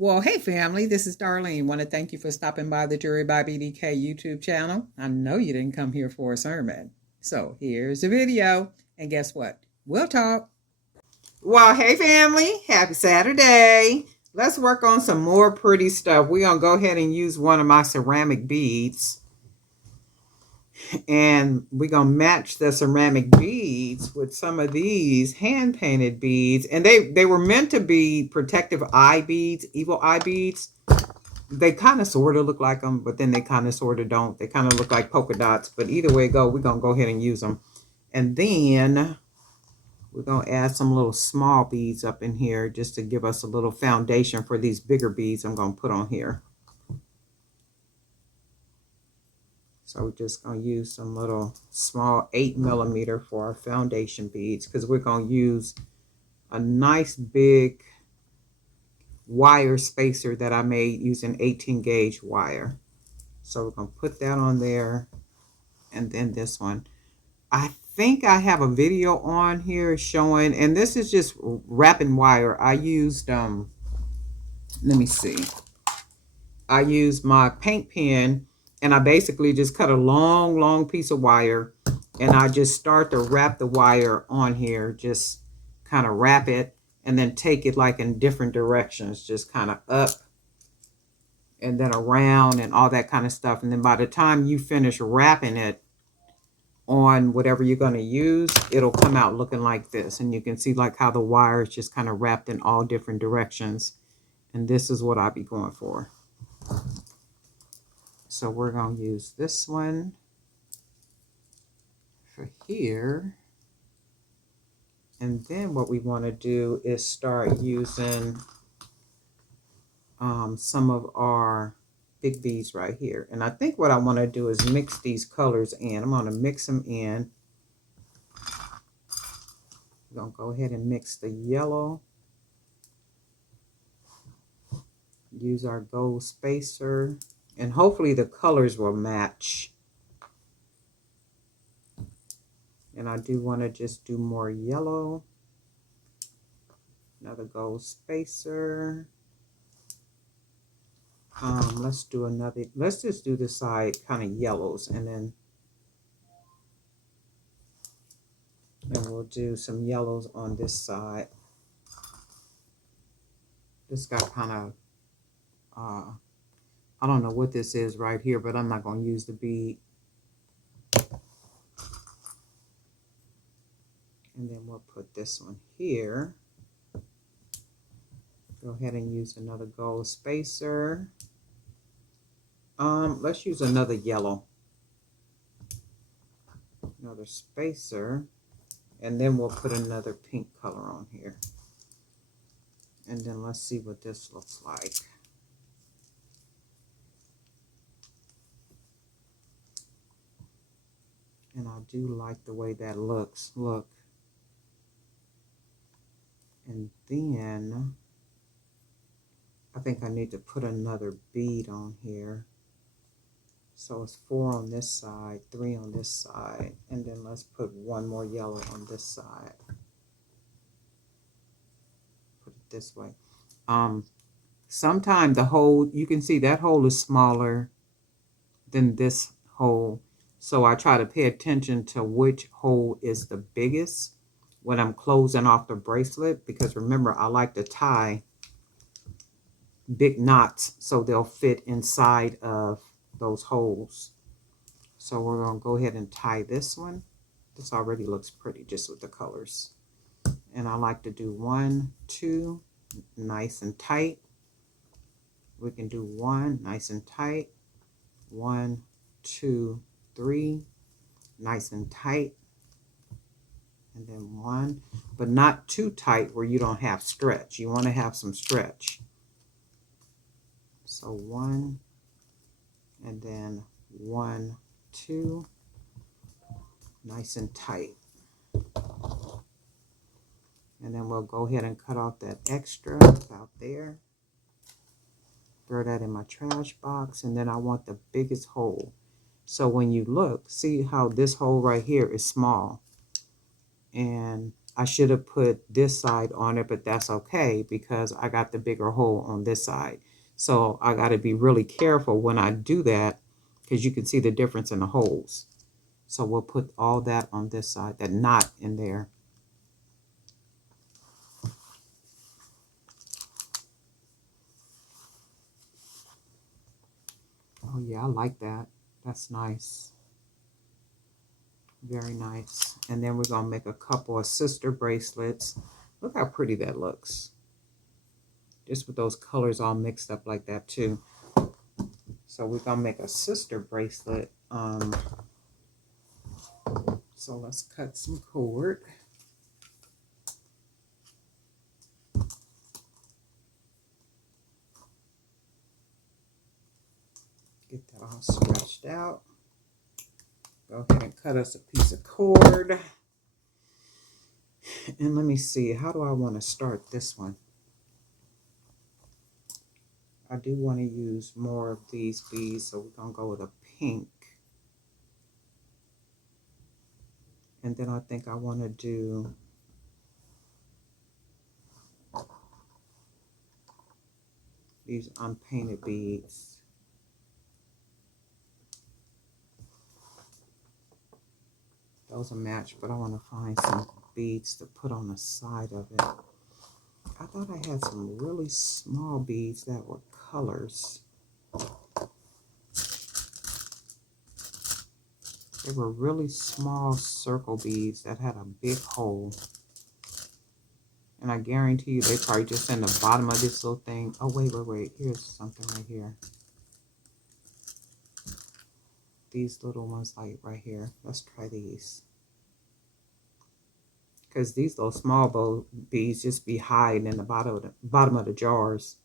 Well, hey family, this is Darlene. Want to thank you for stopping by the Jury by BDK YouTube channel. I know you didn't come here for a sermon. So here's the video. And guess what? We'll talk. Well, hey family, happy Saturday. Let's work on some more pretty stuff. We're going to go ahead and use one of my ceramic beads. And we're going to match the ceramic beads with some of these hand-painted beads. And they were meant to be protective eye beads, evil eye beads. They kind of sort of look like them, but then they kind of sort of don't. They kind of look like polka dots. But either way it go, we're going to go ahead and use them. And then we're going to add some little small beads up in here just to give us a little foundation for these bigger beads I'm going to put on here. So we're just going to use some little small 8mm for our foundation beads, because we're going to use a nice big wire spacer that I made using 18 gauge wire. So we're going to put that on there. And then this one. I think I have a video on here showing, and this is just wrapping wire. I used, let me see. I used my paint pen, and I basically just cut a long piece of wire, and I just start to wrap the wire on here, just kind of wrap it, and then take it like in different directions, just kind of up and then around and all that kind of stuff. And then by the time you finish wrapping it on whatever you're going to use, it'll come out looking like this. And you can see like how the wire is just kind of wrapped in all different directions. And this is what I'll be going for. So we're going to use this one for here. And then what we want to do is start using some of our big beads right here. And I think what I want to do is mix these colors in. I'm going to mix them in. I'm going to go ahead and mix the yellow. Use our gold spacer. And hopefully the colors will match. And I do want to just do more yellow. Another gold spacer. Let's do another. Let's just do the side kind of yellows, and then we'll do some yellows on this side. This got kind of, I don't know what this is right here, but I'm not going to use the bead. And then we'll put this one here. Go ahead and use another gold spacer. Let's use another yellow. Another spacer. And then we'll put another pink color on here. And then let's see what this looks like. And I do like the way that looks. Look. And then I think I need to put another bead on here. So it's 4 on this side, 3 on this side, and then let's put one more yellow on this side. Put it this way. Sometimes the hole, you can see that hole is smaller than this hole. So I try to pay attention to which hole is the biggest when I'm closing off the bracelet, because remember, I like to tie big knots so they'll fit inside of those holes. So we're going to go ahead and tie this one. This already looks pretty just with the colors. And I like to do 1, 2, nice and tight. We can do 1, nice and tight. 1, 2, 3, nice and tight. And then 1, but not too tight where you don't have stretch. You want to have some stretch. So 1, and then 1, 2, nice and tight. And then we'll go ahead and cut off that extra out there. Throw that in my trash box. And then I want the biggest hole. So when you look, see how this hole right here is small. And I should have put this side on it, but that's okay because I got the bigger hole on this side. So I got to be really careful when I do that because you can see the difference in the holes. So we'll put all that on this side, that knot in there. Oh yeah, I like that. That's nice. Very nice. And then we're going to make a couple of sister bracelets. Look how pretty that looks. Just with those colors all mixed up like that too. So we're going to make a sister bracelet. So let's cut some cord. Get that all stretched out. Go ahead and cut us a piece of cord. And let me see, how do I want to start this one? I do want to use more of these beads, so we're going to go with a pink. And then I think I want to do these unpainted beads. Those are matched, but I want to find some beads to put on the side of it. I thought I had some really small beads that were colors. They were really small circle beads that had a big hole. And I guarantee you they probably just in the bottom of this little thing. Oh, wait. Here's something right here. These little ones like right here. Let's try these. Because these little small beads just be hiding in the bottom of the jars.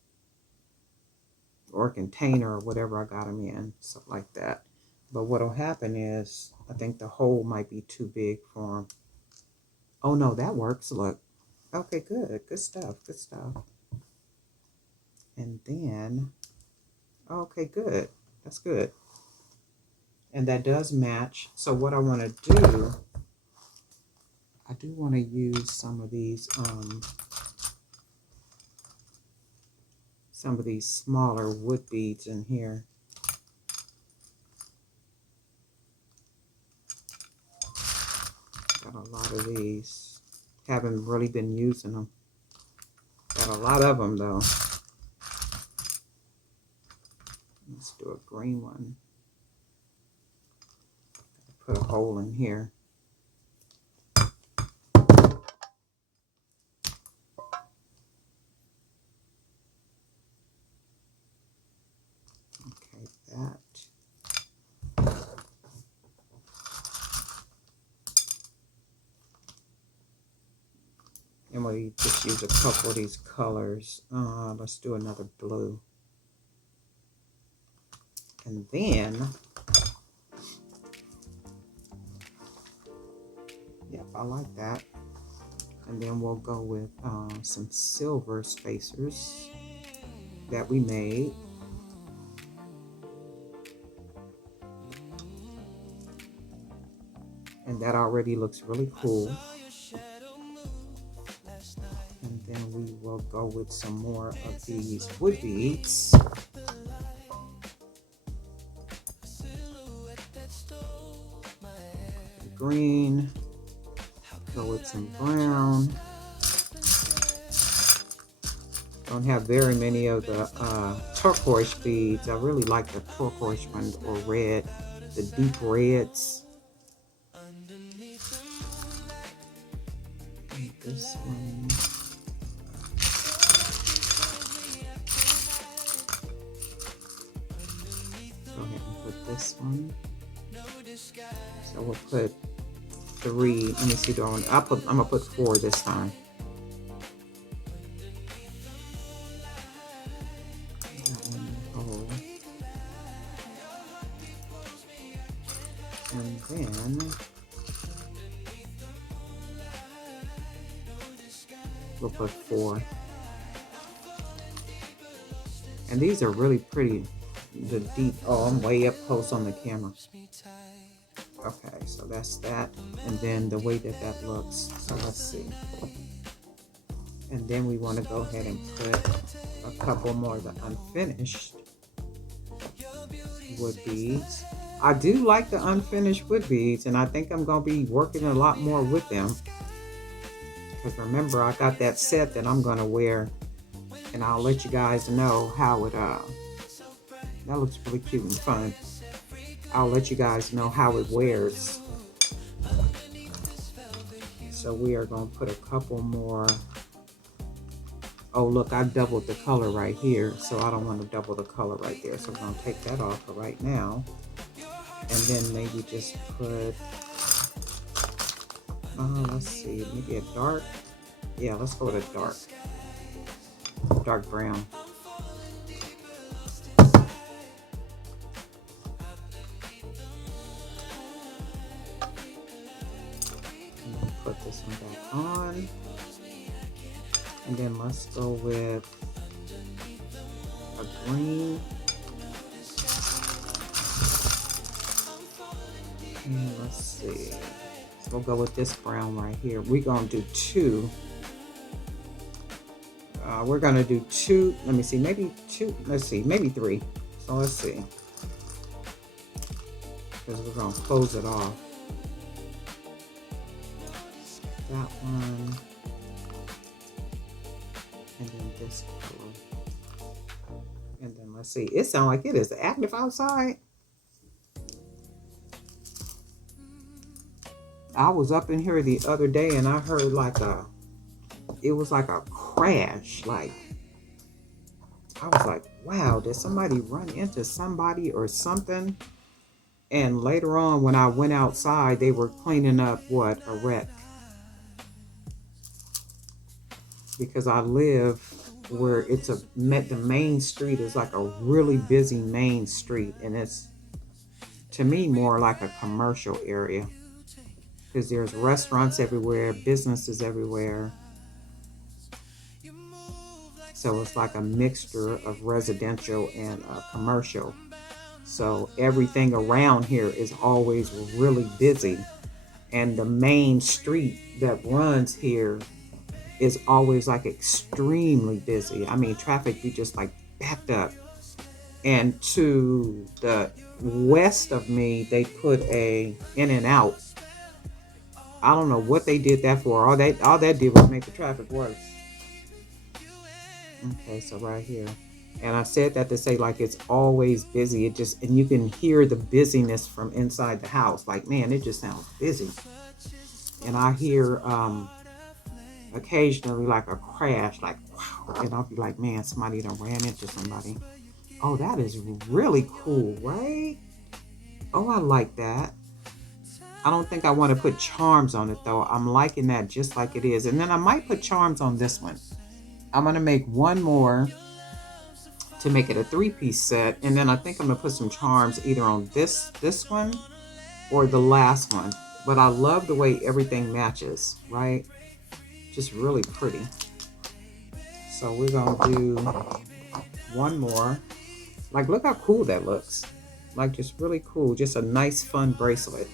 Or container or whatever I got them in. Stuff like that. But what'll happen is, I think the hole might be too big for them. Oh no, that works. Look. Okay, good. Good stuff. Good stuff. And then, okay, good. That's good. And that does match. So what I want to do, I do want to use some of these smaller wood beads in here. Got a lot of these. Haven't really been using them. Got a lot of them though. Let's do a green one. Put a hole in here. Okay, that. And we just use a couple of these colors. Let's do another blue. And then, yep, I like that. And then we'll go with some silver spacers that we made. And that already looks really cool. And then we will go with some more of these wood beads. Green. Go with some brown. Don't have very many of the turquoise beads. I really like the turquoise ones, or red, the deep reds. And this one. Go ahead and put this one. So we'll put 3. Let me see, I'm gonna put 4 this time. That one, oh. And then we'll put 4. And these are really pretty. The deep. Oh, I'm way up close on the camera. Okay, so that's that. And then the way that that looks. So let's see. And then we want to go ahead and put a couple more of the unfinished wood beads. I do like the unfinished wood beads, and I think I'm going to be working a lot more with them. Because remember, I got that set that I'm going to wear, and I'll let you guys know how it, that looks really cute and fun. I'll let you guys know how it wears. So we are going to put a couple more. Oh, look, I've doubled the color right here, so I don't want to double the color right there. So I'm going to take that off for right now. And then maybe just put, let's see, maybe a dark. Yeah, let's go with a dark brown. And then put this one back on. And then let's go with a green. And let's see. We'll go with this brown right here. We're going to do two. We're going to do two. Let me see. Maybe two. Let's see. Maybe three. So let's see. Because we're going to close it off. That one. And then this color. And then let's see. It sounds like it is active outside. I was up in here the other day and I heard like it was like a crash. Like, I was like, wow, did somebody run into somebody or something? And later on when I went outside, they were cleaning up what? A wreck. Because I live where it's the main street is like a really busy main street. And it's, to me, more like a commercial area. Because there's restaurants everywhere, businesses everywhere. So it's like a mixture of residential and commercial. So everything around here is always really busy. And the main street that runs here is always like extremely busy. I mean, traffic be just like backed up. And to the west of me, they put a In-N-Out. I don't know what they did that for. All that did was make the traffic worse. Okay, so right here. And I said that to say like it's always busy. It just, and you can hear the busyness from inside the house. Like, man, it just sounds busy. And I hear occasionally like a crash, like wow. And I'll be like, man, somebody done ran into somebody. Oh, that is really cool, right? Oh, I like that. I don't think I want to put charms on it though. I'm liking that just like it is. And then I might put charms on this one. I'm going to make one more to make it a 3-piece set. And then I think I'm going to put some charms either on this one or the last one. But I love the way everything matches, right? Just really pretty. So we're going to do one more. Like, look how cool that looks. Like, just really cool. Just a nice, fun bracelet.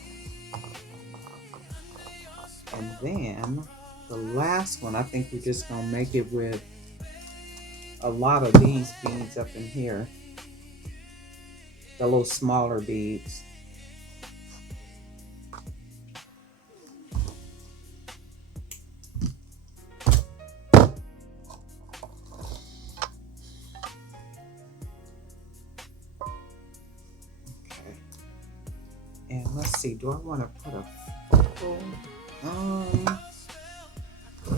And then the last one, I think we're just going to make it with a lot of these beads up in here. The little smaller beads. Okay. And let's see, do I want to put a full,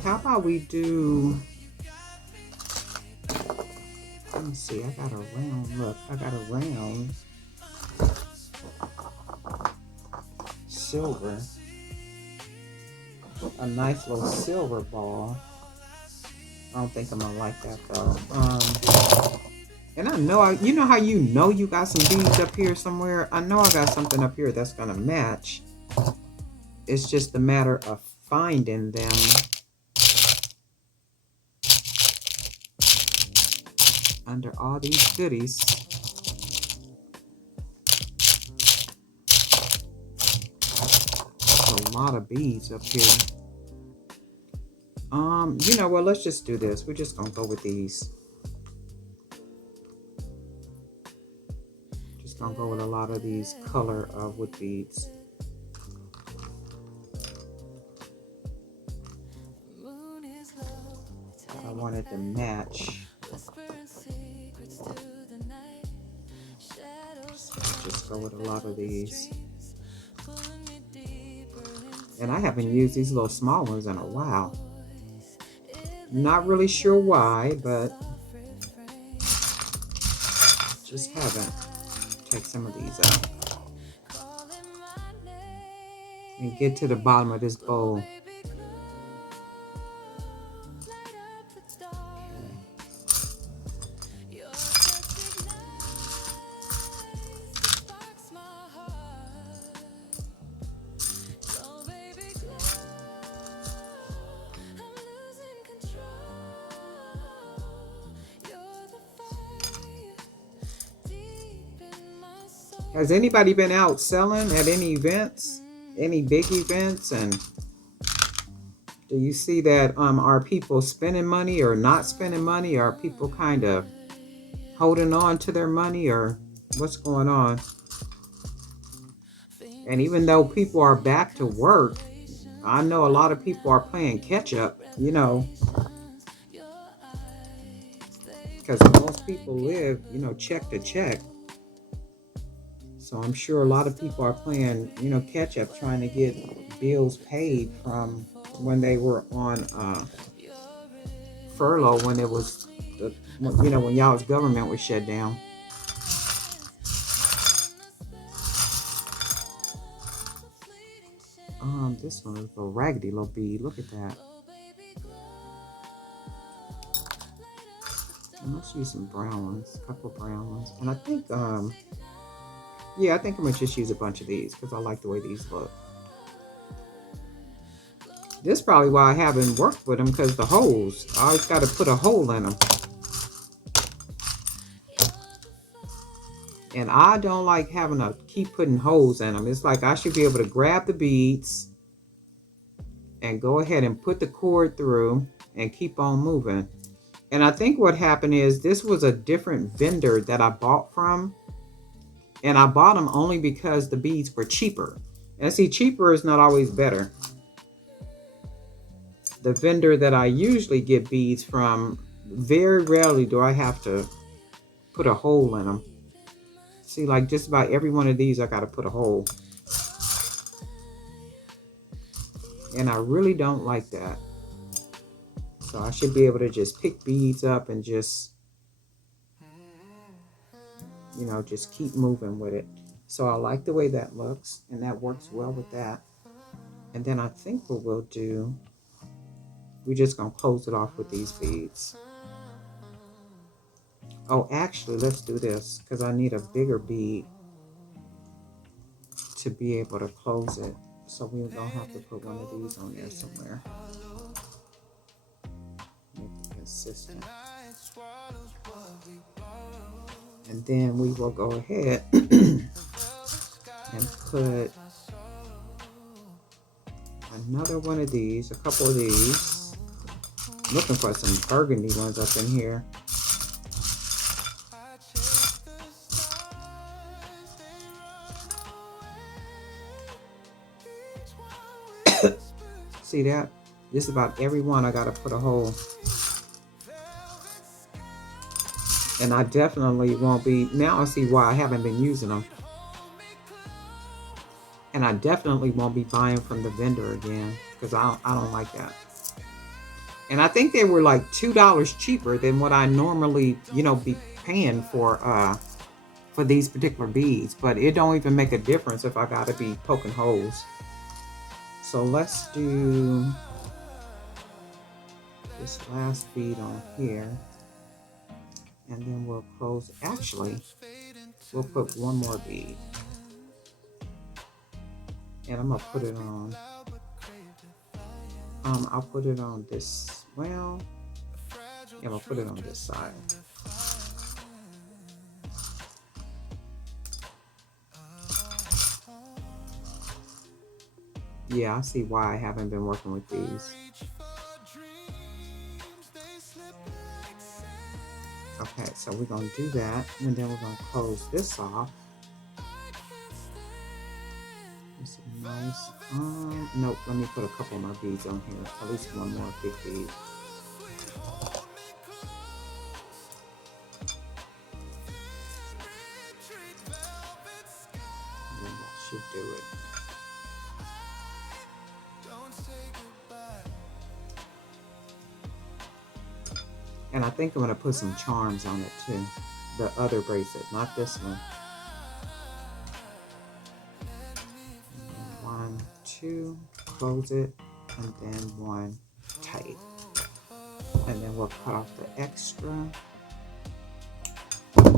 how about we do, let me see, I got a round, look, I got a round silver, a nice little silver ball. I don't think I'm gonna like that though. And I know, you know how you got some beads up here somewhere? I know I got something up here that's gonna match. It's just a matter of finding them. Under all these goodies. lot of beads up here. You know what? Let's just do this. We're just gonna go with these. Just gonna go with a lot of these color wood beads. I wanted to match. Just go with a lot of these. And I haven't used these little small ones in a while. Not really sure why, but just haven't. Take some of these out. And get to the bottom of this bowl. Has anybody been out selling at any events, any big events? And do you see that are people spending money or not spending money? Are people kind of holding on to their money, or what's going on? And even though people are back to work, I know a lot of people are playing catch up, you know, because most people live, you know, check to check. So I'm sure a lot of people are playing, you know, catch up, trying to get bills paid from when they were on furlough, when it was, you know, when y'all's government was shut down. This one is a raggedy little bead. Look at that. And let's use some brown ones, a couple brown ones. And I think, yeah, I think I'm going to just use a bunch of these because I like the way these look. This is probably why I haven't worked with them, because the holes. I always got to put a hole in them. And I don't like having to keep putting holes in them. It's like I should be able to grab the beads and go ahead and put the cord through and keep on moving. And I think what happened is this was a different vendor that I bought from. And I bought them only because the beads were cheaper. And see, cheaper is not always better. The vendor that I usually get beads from, very rarely do I have to put a hole in them. See, like just about every one of these, I got to put a hole. And I really don't like that. So I should be able to just pick beads up and just, you know, just keep moving with it. So I like the way that looks, and that works well with that. And then I think what we'll do, we're just going to close it off with these beads. Oh, actually, let's do this, because I need a bigger bead to be able to close it. So we're going to have to put one of these on there somewhere. Make it consistent. And then we will go ahead and put another one of these, a couple of these. I'm looking for some burgundy ones up in here. See that? Just about every one I gotta put a hole. And I definitely won't be, now I see why I haven't been using them. And I definitely won't be buying from the vendor again, because I don't like that. And I think they were like $2 cheaper than what I normally, you know, be paying for these particular beads. But it don't even make a difference if I gotta be poking holes. So let's do this last bead on here. And then we'll close, actually, we'll put one more bead. And I'm gonna put it on, I'll put it on this, well, yeah, I'll put it on this side. Yeah, I see why I haven't been working with these. Okay, so we're going to do that, and then we're going to close this off. It's a nice, nope, let me put a couple more beads on here, at least one more big bead. And then that should do it. And I think I'm going to put some charms on it too. The other bracelet, not this one. 1, 2, close it, and then 1 tight. And then we'll cut off the extra. Our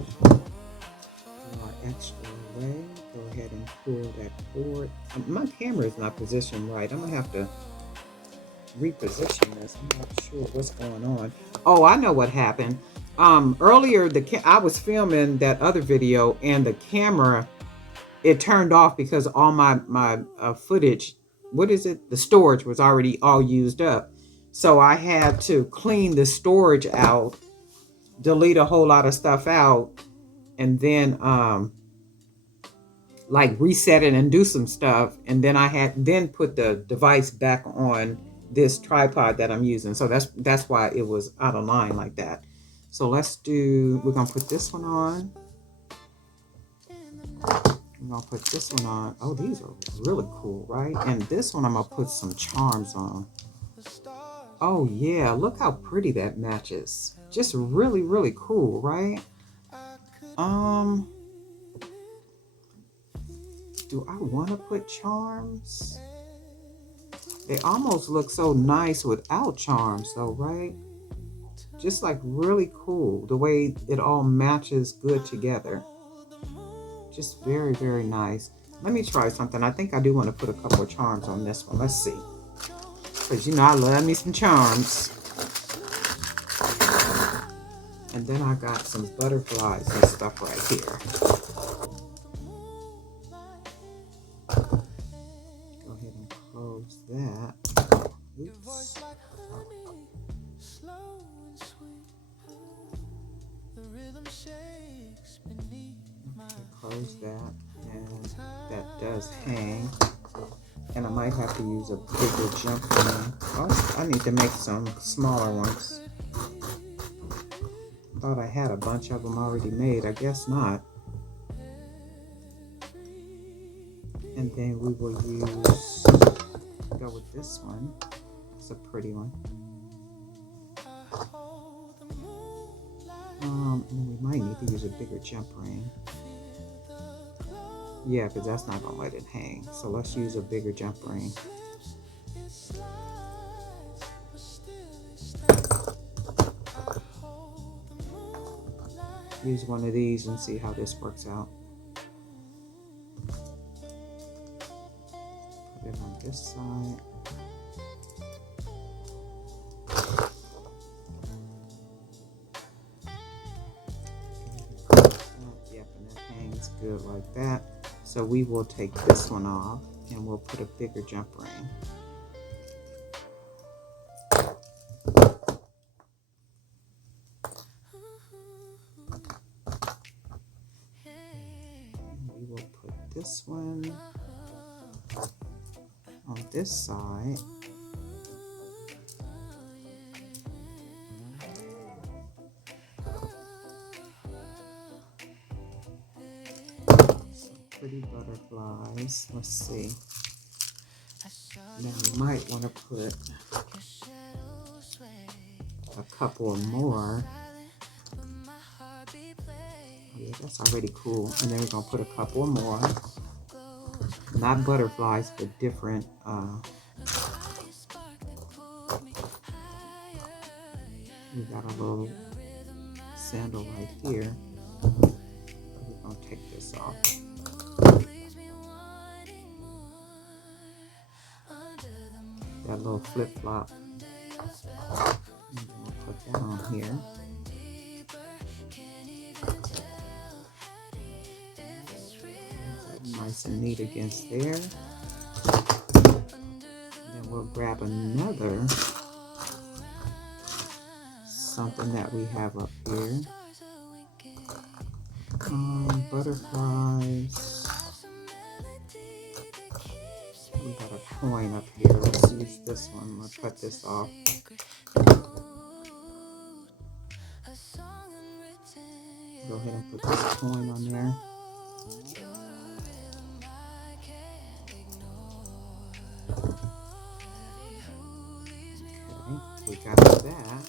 extra away. Go ahead and pull that cord. My camera is not positioned right. I'm going to have to reposition this. I'm not sure what's going on. Oh, I know what happened. Earlier I was filming that other video, and the camera, it turned off because all my footage, what is it? The storage was already all used up. So I had to clean the storage out, delete a whole lot of stuff out, and then like reset it and do some stuff, and then I had then put the device back on this tripod that I'm using. So that's why it was out of line like that. So we're gonna put this one on. I'm gonna put this one on. Oh, these are really cool, right? And this one I'm gonna put some charms on. Oh yeah, look how pretty that matches. Just really, really cool, right? Do I want to put charms? They almost look so nice without charms though, right? Just like really cool, the way it all matches good together. Just very, very nice. Let me try something. I think I do want to put a couple of charms on this one. Let's see. Because you know I love me some charms. And then I got some butterflies and stuff right here. Go ahead and close that. Oops. Okay, close that, and that does hang. And I might have to use a bigger jump ring. Oh, I need to make some smaller ones. Thought I had a bunch of them already made. I guess not. And then we will go with this one. It's a pretty one. And then we might need to use a bigger jump ring. Yeah, because that's not going to let it hang. So let's use a bigger jump ring. Use one of these and see how this works out. Put it on this side. Yep, and that hangs good like that. So we will take this one off and we'll put a bigger jump ring. And we will put this one on this side. Pretty butterflies. Let's see. Now we might want to put a couple more. Yeah, that's already cool. And then we're going to put a couple more. Not butterflies, but different. We got a little sandal right here. We're going to take this off. That little flip-flop. We'll put that on here. Nice and neat against there. grab another something that we have up here. Butterflies. We got a coin up here. Let's use this one. Let's cut this off. Go ahead and put this coin on there. Okay, we got that.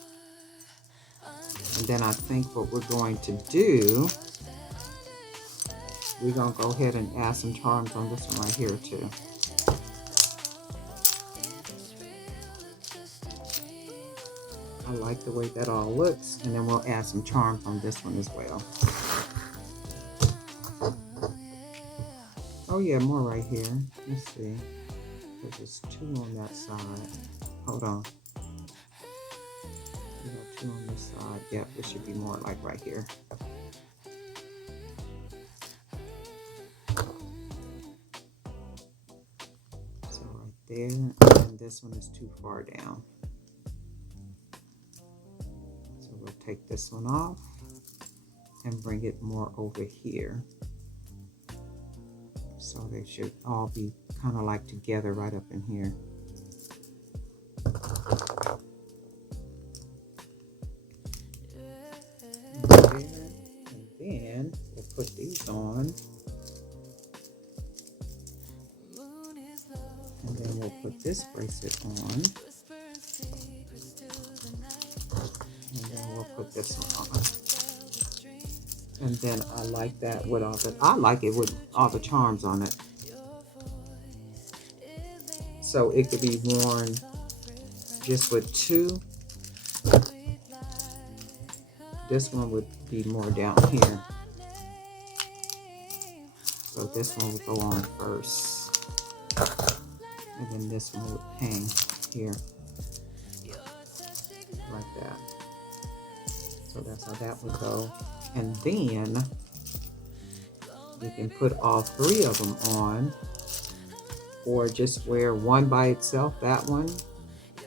And then I think what we're going to do, we're going to go ahead and add some charms on this one right here too. I like the way that all looks, and then we'll add some charms on this one as well. Oh yeah, more right here. Let's see. There's 2 on that side. Hold on. We got 2 on this side. Yep, there should be more like right here. So right there, and this one is too far down. So we'll take this one off and bring it more over here. So they should all be kind of like together right up in here. And then we'll put these on. And then we'll put this bracelet on. And then we'll put this one on. And then I like that with all the, I like it with all the charms on it. So it could be worn just with 2. This one would be more down here. So this one would go on first. And then this one would hang here. Like that. So that's how that would go. And then you can put all 3 of them on, or just wear one by itself, that one,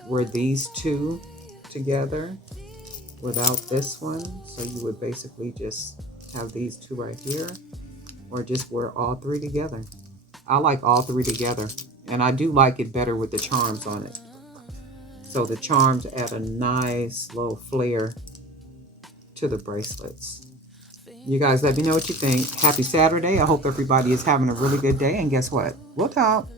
wear these 2 together without this one. So you would basically just have these 2 right here, or just wear all 3 together. I like all 3 together, and I do like it better with the charms on it. So the charms add a nice little flair to the bracelets. You guys let me know what you think. Happy Saturday. I hope everybody is having a really good day. And guess what? We'll talk.